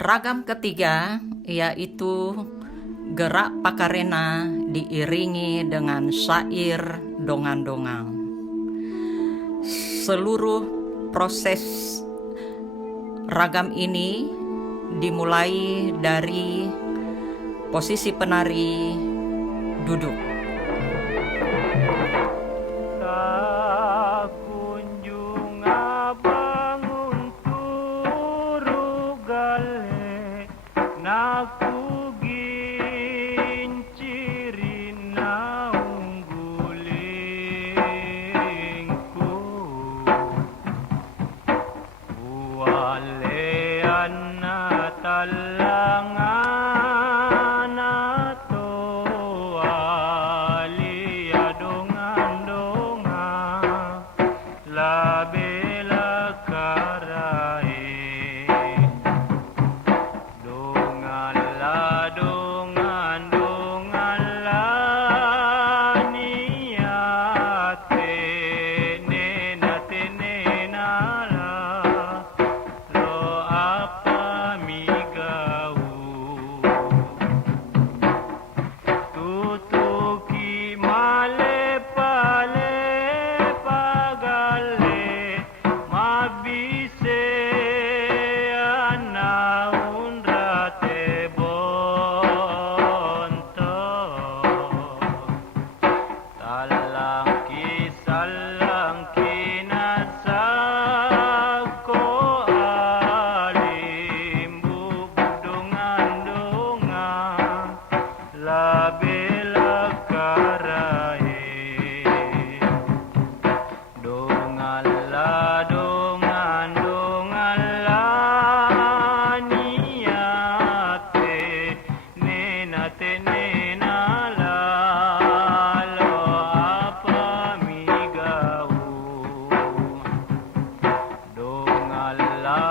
Ragam ketiga yaitu gerak pakarena diiringi dengan syair dongan-dongan. Seluruh proses ragam ini dimulai dari posisi penari duduk. Kunjung bangun turu gale naku ginciri na unggulingku wale anna talangan ato alia dongan-dongan labela karai dongan la niate nena la lo apa migau tutuki male pale pagale mabise ana unrate bonto salang kinasako alim bubuk dongan-dongan labela karai dongan la niate nena la lo apa migau dongan la